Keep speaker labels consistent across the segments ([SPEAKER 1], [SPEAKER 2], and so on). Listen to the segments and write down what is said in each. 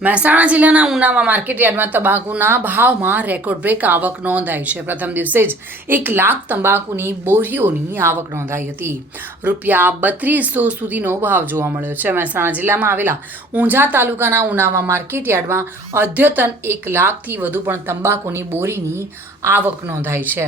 [SPEAKER 1] મહેસાણા જિલ્લાના ઉનામાં માર્કેટ યાર્ડમાં તંબાકુના ભાવમાં રેકોર્ડ બ્રેક આવક નોંધાઈ છે. પ્રથમ દિવસે જ એક લાખ તંબાકુની બોરીઓની આવક નોંધાઈ હતી. રૂપિયા બત્રીસો સુધીનો ભાવ જોવા મળ્યો છે. મહેસાણા જિલ્લામાં આવેલા ઊંઝા તાલુકાના ઉનાવા માર્કેટ યાર્ડમાં અદ્યતન એક લાખથી વધુ પણ તંબાકુની બોરીની આવક નોંધાઈ છે.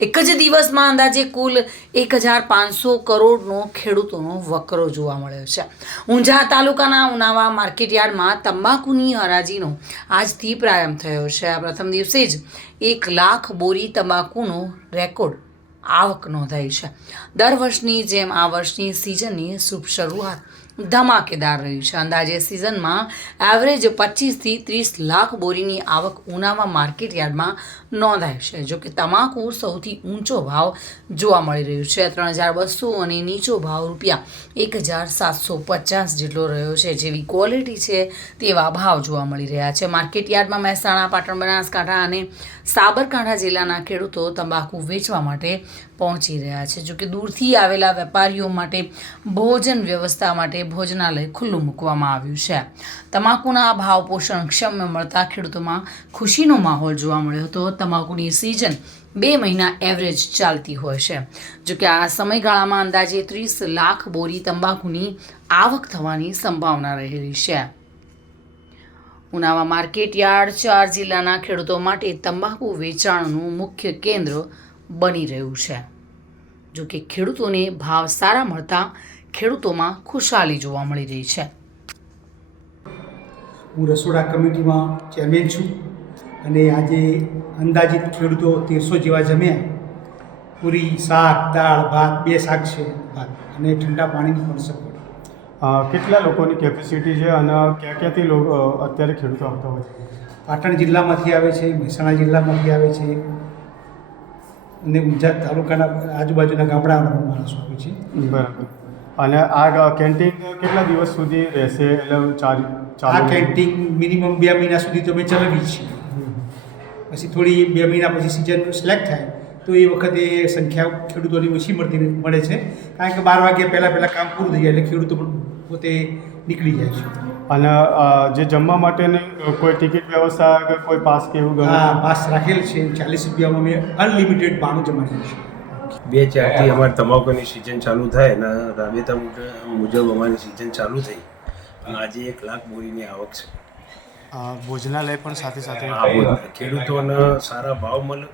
[SPEAKER 1] એક જ દિવસમાં અંદાજે કુલ એક હજાર પાંચસો કરોડનો ખેડૂતોનો વકરો જોવા મળ્યો છે. ઊંઝા તાલુકાના ઉનાવા માર્કેટ યાર્ડમાં તંબાકુની હરાજીનો આજથી પ્રારંભ થયો છે. આ પ્રથમ દિવસે જ એક લાખ બોરી તમાકુનો રેકોર્ડ આવક નોંધાઈ છે. દર વર્ષની જેમ આ વર્ષની સિઝનની શુભ શરૂઆત ધમાકેદાર રહ્યું છે. અંદાજે સિઝનમાં એવરેજ પચીસથી ત્રીસ લાખ બોરીની આવક ઉનાવા માર્કેટ યાર્ડમાં નોંધાય છે. જો કે તમાકુ સૌથી ઊંચો ભાવ જોવા મળી રહ્યો છે. ત્રણ હજાર બસો અને નીચો ભાવ રૂપિયા એક હજાર સાતસો પચાસ જેટલો રહ્યો છે. જેવી ક્વોલિટી છે તેવા ભાવ જોવા મળી રહ્યા છે. માર્કેટ યાર્ડમાં મહેસાણા, પાટણ, બનાસકાંઠા અને સાબરકાંઠા જિલ્લાના ખેડૂતો તંબાકુ વેચવા માટે પહોંચી રહ્યા છે. જોકે દૂરથી આવેલા વેપારીઓ માટે ભોજન વ્યવસ્થા માટે ભોજનાલય ખુલ્લું મૂકવામાં આવ્યું છે. તમાકુના ભાવ પોષણ ક્ષમ્ય મળતા ખેડૂતોમાં ખુશીનો માહોલ જોવા મળ્યો હતો. તમાકુની સિઝન બે મહિના એવરેજ ચાલતી હોય છે. જોકે આ સમયગાળામાં અંદાજે ત્રીસ લાખ બોરી તંબાકુની આવક થવાની સંભાવના રહેલી છે. ઉનાવા માર્કેટ યાર્ડ ચાર જિલ્લાના ખેડૂતો માટે તંબાકુ વેચાણનું મુખ્ય કેન્દ્ર બની રહ્યું છે. જો કે ખેડૂતોને ભાવ સારા મળતા ખેડૂતોમાં ખુશાલી જોવા મળી રહી છે.
[SPEAKER 2] હું રસોડા કમિટીમાં ચેરમેન છું અને આજે અંદાજિત ખેડૂતો તેરસો જેવા જમ્યા. પૂરી શાક દાળ ભાત બે શાક છે ભાત અને ઠંડા પાણીની પણ સગવડ.
[SPEAKER 3] કેટલા લોકોની કેપેસિટી છે અને ક્યાં ક્યાંથી લોકો અત્યારે ખેડૂતો આવતા હોય? છે
[SPEAKER 2] પાટણ જિલ્લામાંથી આવે છે મહેસાણા જિલ્લામાંથી આવે છે અને ગુજરાત તાલુકાના આજુબાજુના ગામડાના પણ માણસો આવે છે.
[SPEAKER 3] બરાબર. અને આ કેન્ટીન કેટલા દિવસ સુધી રહેશે? એટલે
[SPEAKER 2] આ કેન્ટીન મિનિમમ બે મહિના સુધી તો અમે ચલાવી છીએ. પછી થોડી બે મહિના પછી સિઝન સિલેક્ટ થાય તો એ વખતે સંખ્યા ખેડૂતોની ઓછી મળતી મળે છે. કારણ કે બાર વાગ્યા પહેલાં પહેલાં કામ પૂરું થઈ જાય એટલે ખેડૂતો પણ પોતે નીકળી જાય છે.
[SPEAKER 3] અને જે જમવા માટેની કોઈ ટિકિટ વ્યવસ્થા કે કોઈ પાસ કે એવું
[SPEAKER 2] હા પાસ રાખેલ છે. ચાલીસ રૂપિયામાં અમે અનલિમિટેડ ભાણું જમાડીએ છીએ.
[SPEAKER 4] બે ચારથી અમારે તમાકુની સિઝન ચાલુ થાય અને રાબેતા મુજબ મુજબ અમારી સિઝન ચાલુ થઈ. અને આજે એક લાખ બોરીની આવક છે.
[SPEAKER 3] ભોજનાલય પણ સાથે સાથે
[SPEAKER 4] ખેડૂતોને સારા ભાવ મળે.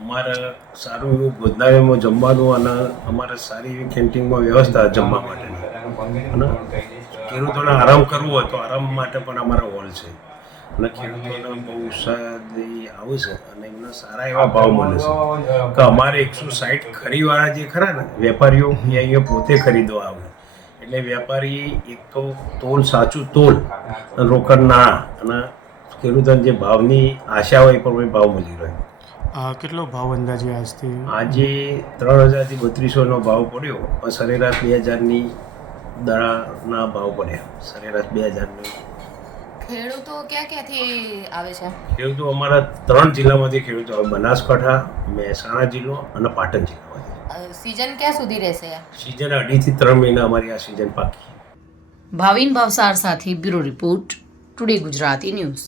[SPEAKER 4] અમારે સારું એવું ભોજનાલયમાં જમવાનું અને અમારે સારી એવી કેન્ટીનમાં વ્યવસ્થા જમવા માટેની. અને ખેડૂતોને આરામ કરવો હોય તો આરામ માટે પણ અમારા હોલ છે. અને ખેડૂતોને બહુ ઉત્સાહથી આવે છે અને એમને સારા એવા ભાવ મળે છે. તો અમારે એકસો સાઠ ખરીવાળા જે ખરા ને વેપારીઓ એ અહીંયા પોતે ખરીદવા આવે. એટલે વેપારી એક તો તોલ સાચું તોલ અને રોકડ ના અને ખેડૂતોને જે ભાવની આશા હોય એ પણ ભાવ મળી રહ્યો
[SPEAKER 3] કેટલો ભાવ અંદાજે આજથી?
[SPEAKER 4] આજે ત્રણ હજારથી બત્રીસોનો ભાવ પડ્યો પણ સરેરાશ બે હજારની દળાના ભાવ પડ્યા. સરેરાશ બે હજારની
[SPEAKER 5] ખેડૂતો ક્યાં ક્યાંથી આવે છે?
[SPEAKER 4] ખેડૂતો અમારા ત્રણ જિલ્લામાંથી ખેડૂતો આવે. બનાસકાંઠા મહેસાણા જિલ્લો અને પાટણ જિલ્લામાંથી.
[SPEAKER 5] સિઝન ક્યાં સુધી રહેશે?
[SPEAKER 4] સિઝન અઢીથી ત્રણ મહિના અમારી આ સિઝન પાકી.
[SPEAKER 1] ભાવિન ભાવસાર સાથે bureau report today Gujarati news.